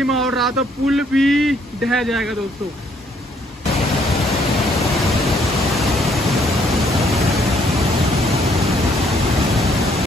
गाड़ी में और रहा तो पुल भी ढह जाएगा दोस्तों।